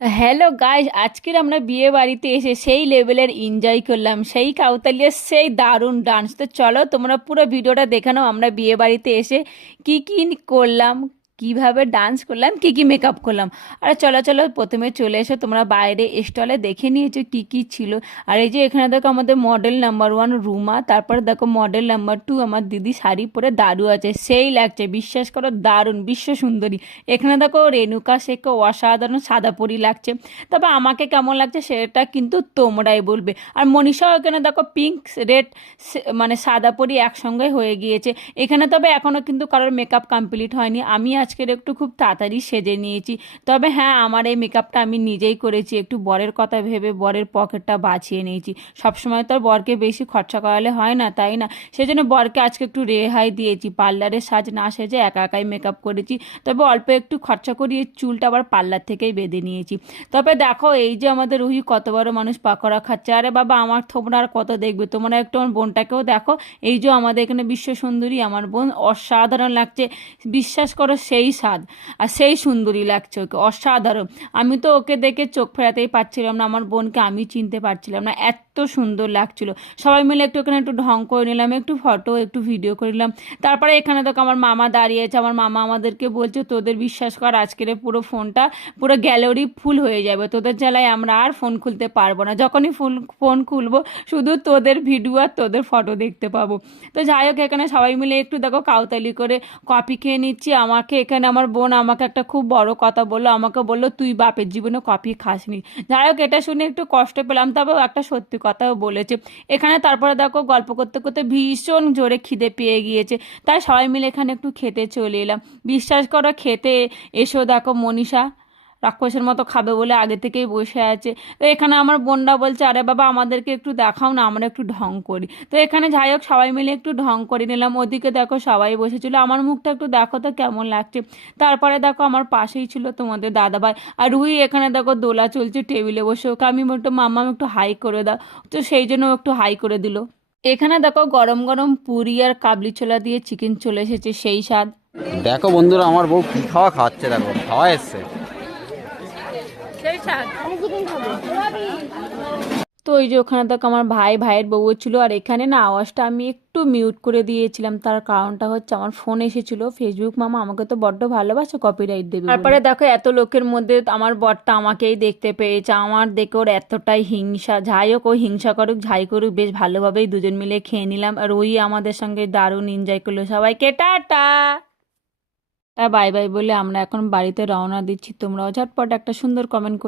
Hello guys, আজকের আমরা বিয়ে বাড়িতে এসে সেই লেভেলের এনজয় করলাম, সেই কাউতালিয়ার সেই দারুণ ডান্স। তো চলো তোমরা পুরো ভিডিওটা দেখে নাও আমরা বিয়ে বাড়িতে এসে কি কি করলাম, কিভাবে ডান্স করলাম, কি কি মেকআপ করলাম। আর চলো চলো প্রথমে চলে এসো, তোমরা বাইরে স্টলে দেখে নিয়েছো কি কি ছিল। আর এই যে এখানে দেখো আমাদের মডেল নাম্বার 1 রুমা, তারপরে দেখো মডেল নাম্বার 2 আমার দিদি শাড়ি পরে দারু আছে, সেই লাগছে বিশ্বাস করো, দারুণ বিশ্ব সুন্দরী। এখানে দেখো রেণুকা শেখকে অসাধারণ সাদা পরি লাগছে। তবে আমাকে কেমন লাগছে সেটা কিন্তু তোমরাই বলবে। আর মনীষাও এখানে দেখো পিঙ্ক রেড মানে সাদা পরি একসঙ্গে হয়ে গিয়েছে এখানে। তবে এখনও কিন্তু কারোর মেকআপ কমপ্লিট হয়নি, আমি আজকের একটু খুব তাড়াতাড়ি সেজে নিয়েছি। তবে হ্যাঁ, আমার এই মেকআপটা আমি নিজেই করেছি, একটু বরের কথা ভেবে বরের পকেটটা বাঁচিয়ে নিয়েছি। সবসময় তো আর বরকে বেশি খরচা করালে হয় না, তাই না? সেজন্য বরকে আজকে একটু রেহাই দিয়েছি, পার্লারের সাজ না সেজে একা একাই মেকআপ করেছি। তবে অল্প একটু খরচা করিয়ে চুলটা আবার পার্লার থেকেই বেঁধে নিয়েছি। তবে দেখো এই যে আমাদের রুহি কত বড় মানুষ পাকোড়া খাচ্ছে। আরে বাবা, আমার তোমরা আর কত দেখবে, তোমরা একটু আমার বোনটাকেও দেখো। এই যে আমাদের এখানে বিশ্ব সুন্দরী আমার বোন, অসাধারণ লাগছে বিশ্বাস করো, সেই স্বাদ আর সেই সুন্দরী লাগছে ওকে, অসাধারণ। আমি তো ওকে দেখে চোখ ফেরাতেই পারছিলাম না, আমার বোনকে আমি চিনতে পারছিলাম না, এত সুন্দর লাগছিল। সবাই মিলে একটু এখানে একটু ঢং করে নিলাম, একটু ফটো একটু ভিডিও করে নিলাম। তারপরে এখানে দেখো আমার মামা দাঁড়িয়েছে, আমার মামা আমাদেরকে বলছে তোদের বিশ্বাস কর আজকের পুরো ফোনটা পুরো গ্যালারি ফুল হয়ে যাবে, তোদের জ্বালায় আমরা আর ফোন খুলতে পারবো না, যখনই ফোন খুলবো শুধু তোদের ভিডিও আর তোদের ফটো দেখতে পাবো। তো যাই হোক, এখানে সবাই মিলে একটু দেখো কাউতালি করে কফি খেয়ে নিচ্ছি। আমাকে এখানে আমার বোন আমাকে একটা খুব বড় কথা বললো, আমাকে বললো তুই বাপের জীবনে কফি খাসনি। যাই হোক, এটা শুনে একটু কষ্ট পেলাম, তবেও একটা সত্যি কথাও বলেছে এখানে। তারপরে দেখো গল্প করতে করতে ভীষণ জোরে খিদে পেয়ে গিয়েছে, তাই সবাই মিলে এখানে একটু খেতে চলে এলাম। বিশ্বাস করো খেতে এসো দেখো মনীষা রাক্ষসের মতো খাবে বলে আগে থেকেই বসে আছে। তো এখানে আমার বোনরা বলছে আরে বাবা আমাদেরকে একটু দেখাও না, আমরা একটু ঢং করি। তো এখানে যাই হোক সবাই মিলে একটু ঢং করে নিলাম। ওদিকে দেখো সবাই বসেছিল, আমার মুখটা একটু দেখো তো কেমন লাগছে। তারপরে দেখো আমার পাশেই ছিল তোমাদের দাদাভাই। আর রুই এখানে দেখো দোলা চলছে টেবিলে বসে, ওকে আমি একটু মাম্মা একটু হাই করে দাও, তো সেই জন্য ও একটু হাই করে দিল। এখানে দেখো গরম গরম পুরি আর কাবলি ছোলা দিয়ে চিকেন চলে এসেছে, সেই স্বাদ। দেখো বন্ধুরা, আমার বউ কি খাওয়া খাওয়াচ্ছে, দেখো খাওয়া এসছে। তো ওই যে ওখানে দেখো আমার ভাইয়ের বউ ছিল। আর এখানে না আওয়াজটা আমি একটু মিউট করে দিয়েছিলাম, তার কারণটা হচ্ছে আমার ফোন এসেছিল, ফেসবুক মামা আমাকে তো বড্ড ভালোবাসে, কপিরাইট দেবে বলে। তারপরে দেখো এত লোকের মধ্যে আমার বরটা আমাকেই দেখতে পেয়েছে, আমার দেখে ওর এতটাই হিংসা। যাই হোক, ও হিংসা করুক যাই করুক, বেশ ভালোভাবেই দুজন মিলে খেয়ে নিলাম। আর ওই আমাদের সঙ্গে দারুণ এনজয় করলো। সবাইকে টাটা বাই বাই বলে আমরা এখন বাড়িতে রওনা দিচ্ছি। তোমরাও ঝটপট একটা সুন্দর কমেন্ট